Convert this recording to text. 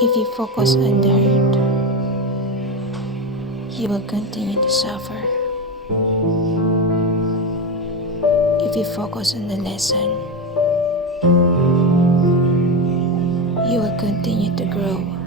If you focus on the hurt, you will continue to suffer. If you focus on the lesson, you will continue to grow.